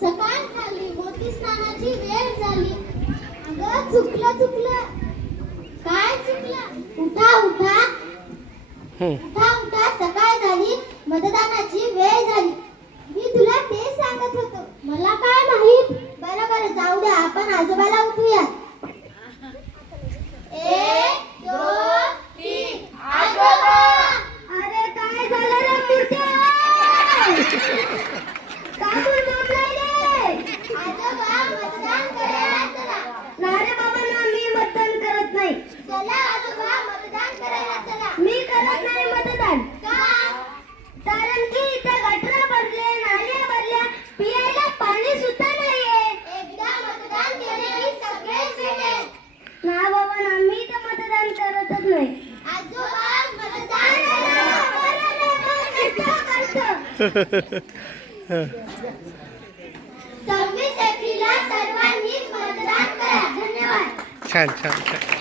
सकाळ झाली, मोती स्नानाची वेळ झाली. अगं चुकलं चुकलं. काय चुकलं? उठा उठा उठा उठा, सकाळ झाली, मतदानाची वेळ झाली. मी तुला ते सांगत होतो. मला काय माहित. बरं बरं जाऊ द्या, आपण आजोबाला उठूया. 1 2 3 आजोबा. अरे काय झालं रे तुझ्या? काबूल मारलाय रे. आजोबा मतदान करायला चला. नाही रे बाबा ना, मी मतदान करत नाही. चला आजोबा मतदान करायला चला. मी करत नाही मतदान. का? कारण की इथे गटार भरले, नाल्या भरल्या, पियायला पाणी सुद्धा नाहीये. एकदा मतदान केले की सगळेच भेटेल. ना बाबा ना, मी तर मतदान करतच नाही. आजोबा मतदान करतो. 26 एप्रिलला सर्वांनीच मतदान करा. धन्यवाद. छान छान छान.